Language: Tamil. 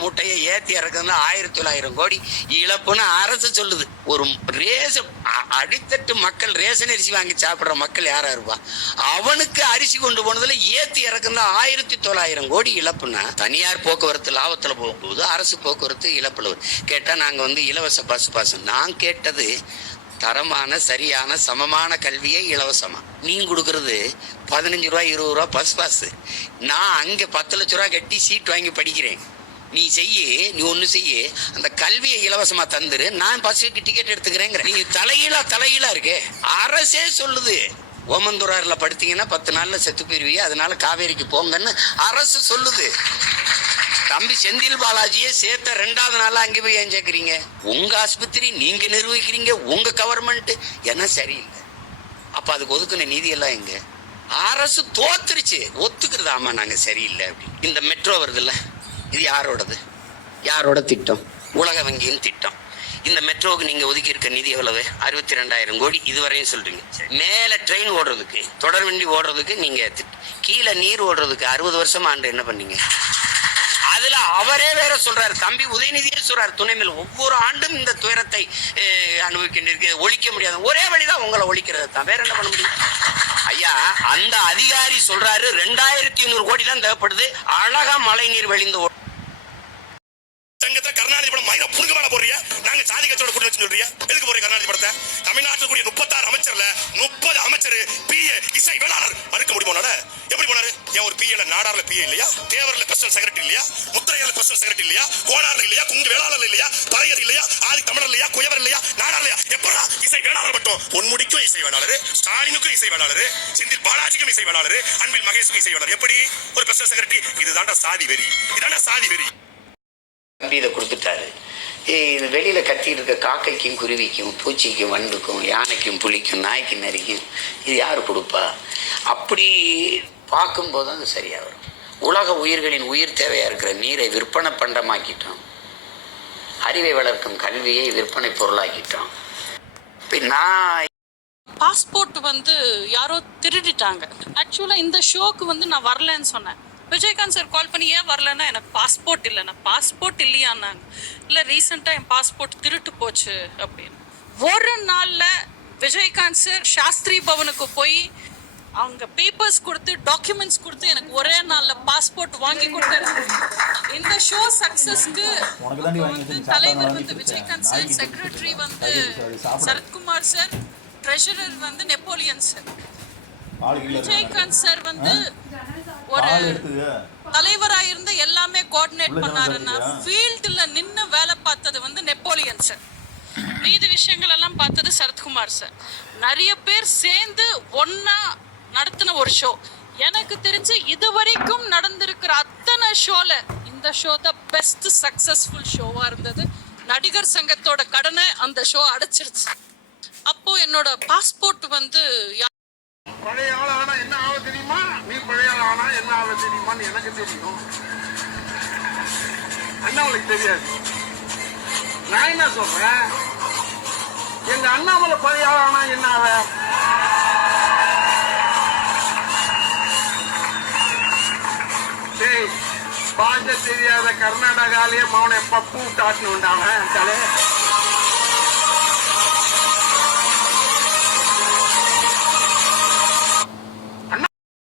மூட்டையை ஏத்தி இறக்குதுன்னா 1900 கோடி இழப்புன்னு அரசு சொல்லுது. ஒரு அடித்தட்டு மக்கள் ரேஷன் அரிசி வாங்கி சாப்பிடுற மக்கள் யாரா இருப்பா? அவனுக்கு அரிசி கொண்டு போனதுல ஏத்தி இறக்குன்னா 1900 கோடி இழப்புன்னா தனியார் போக்குவரத்து லாபத்துல போகும்போது அரசு போக்குவரத்து இழப்புல கேட்டா நாங்க இலவச பஸ் பாஸ். நான் கேட்டது தரமான சரியான சமமான கல்வியை இலவசமா. நீங்க கொடுக்கறது 15 ரூபா 20 ரூபா பஸ் பாஸ். நான் அங்க 10 லட்ச ரூபா கட்டி சீட் வாங்கி படிக்கிறேன். நீ ஒண்ணு செய்ய, அந்த கல்வியை இலவசமா தந்துரு, நான் பஸ்ஸுக்கு டிக்கெட் எடுத்துக்கிறேங்கிற. நீ தலைகீழா இருக்கு. அரசே சொல்லுது ஓமந்தூரார்ல படுத்தீங்கன்னா 10 நாள்ல செத்து போயிருவீங்க, அதனால காவேரிக்கு போங்கன்னு அரசு சொல்லுது. தம்பி செந்தில் பாலாஜியை சேர்த்த 2வது நாள் அங்கே போய் ஏன் சேர்க்குறீங்க? உங்க ஆஸ்பத்திரி நீங்க நிர்வகிக்கிறீங்க, உங்க கவர்மெண்ட் என்ன சரியில்லை. அப்ப அதுக்கு ஒதுக்குன நீதி எல்லாம் எங்க? அரசு தோத்துருச்சு, ஒத்துக்கிறது. ஆமா நாங்க சரியில்லை அப்படின்னு. இந்த மெட்ரோ வருதுல்ல, இது யாரோட திட்டம்? உலக வங்கியின் திட்டம். இந்த மெட்ரோவுக்கு நீங்க ஒதுக்கி இருக்க நிதி எவ்வளவு? 62,000 கோடி இதுவரையும் சொல்றீங்க. மேல ட்ரெயின் ஓடுறதுக்கு, தொடர் வண்டி ஓடுறதுக்கு நீங்க, கீழே நீர் ஓடுறதுக்கு 60 வருஷம் ஆண்டு என்ன பண்ணீங்க? அதுல அவரே வேற சொல்றாரு, தம்பி உதயநிதியே சொல்றாரு, துணைமையில் ஒவ்வொரு ஆண்டும் இந்த துயரத்தை அனுபவிக்கின்ற ஒழிக்க முடியாது. ஒரே வழிதான் உங்களை ஒழிக்கிறது தான், வேற என்ன பண்ண முடியும்? ஐயா, அந்த அதிகாரி சொல்றாரு 2500 கோடி தான் தேவைப்படுது. அழகா மழை நீர் வெளிந்து கருணாநிதி படம் மயில புடுங்க வேலை போறிய, நாங்க சாதி கட்சியோட கூட்டி வச்சு சொல்றியா? எதுக்கு போறீங்க கருணாநிதி படத்தை? தமிழ்நாட்டில் கூடிய 36 அமைச்சர்ல 30 அமைச்சர் பிஏ இசை வேளாளர் மறுக்க முடியுமா? எப்படி போனாரு? ஏன் ஒரு பிஏல நாடார்ல பிஏ இல்லையா? தேவர்ல பர்சனல் செக்ரட்டரி இல்லையா? முத்திரையால பர்சனல் செக்ரட்டரி இல்லையா? கோனார்ல இல்லையா? குங்கு வேளாளர் இல்லையா? பறையர் இல்லையா? ஆதி தமிழர் இல்லையா? குயவர் இல்லையா? நாடார் இல்லையா? எப்படா இசை வேளாளர் மட்டும்? பொன்முடிக்கும் இசை வேளாளர், ஸ்டாலினுக்கும் இசை வேளாளர், செந்தில் பாலாஜிக்கும் இசை வேளாளர், அன்பில் மகேஷுக்கும் இசை வேளாளர். எப்படி ஒரு பர்சனல் செக்ரட்டரி? இதுதான்டா சாதி வெறி, இதான்டா சாதி வெறி. இதை கொடுத்துட்டாரு. வெளியில கத்திட்டு இருக்க காக்கைக்கும் குருவிக்கும் பூச்சிக்கும் வண்டுக்கும் யானைக்கும் புலிக்கும் நாய்க்கும் நரிக்கும் இது யாரு கொடுப்பா? அப்படி பார்க்கும்போது அது சரியா வரும். உலக உயிர்களின் உயிர் தேவையா இருக்கிற நீரை விற்பனை பண்டமாக்கிட்டோம். அறிவை வளர்க்கும் கல்வியை விற்பனை பொருளாக்கிட்டோம். நான் பாஸ்போர்ட் யாரோ திருடிட்டாங்க. ஆக்சுவலா இந்த ஷோக்கு நான் வரலன்னு சொன்னேன். விஜயகாந்த் சார் கால் பண்ணி ஏன் வரலன்னா, எனக்கு பாஸ்போர்ட் இல்லைண்ணா. பாஸ்போர்ட் இல்லையான்னாங்க. இல்லை ரீசெண்டாக என் பாஸ்போர்ட் திருட்டு போச்சு அப்படின்னு. ஒரு நாளில் விஜயகாந்த் சார் சாஸ்திரி பவனுக்கு போய் அவங்க பேப்பர்ஸ் கொடுத்து டாக்குமெண்ட்ஸ் கொடுத்து எனக்கு ஒரே நாளில் பாஸ்போர்ட் வாங்கி கொடுத்தாரு. இந்த ஷோ சக்ஸஸ்க்கு தலைவர் Vijayakanth sir, secretary Sarathkumar sir, treasurer Napoleon sir. Vijayakanth sir ஒரு தலைவரா இருந்து எல்லாமே கோஆர்டினேட் பண்ணாருன்னா, ஃபீல்டுல நின்று வேலை பார்த்தது நெப்போலியன் சார். மீதி விஷயங்கள் எல்லாம் பார்த்தது சரத்குமார் சார். நிறைய பேர் சேர்ந்து ஒன்னா நடத்தின ஒரு ஷோ. எனக்கு தெரிஞ்சு இதுவரைக்கும் நடந்திருக்கிற அத்தனை ஷோல இந்த ஷோ தான் பெஸ்ட் சக்சஸ்ஃபுல் ஷோவா இருந்தது. நடிகர் சங்கத்தோட கடனை அந்த ஷோ அடைச்சிருச்சு. அப்போ என்னோட பாஸ்போர்ட் பழைய ஆள் ஆனா என்ன ஆக தெரியுமா? நீ பழைய ஆள் ஆனா என்ன ஆக தெரியுமான்னு எனக்கு தெரியும். அண்ணாமலைக்கு தெரியாது. நான் என்ன சொல்றேன், எங்க அண்ணாமலை பழைய ஆள் ஆனா என்ன ஆக? பாஞ்ச தெரியாத கர்நாடகாலேயே மௌன பப்பு காட்டணும் அவன் தலை.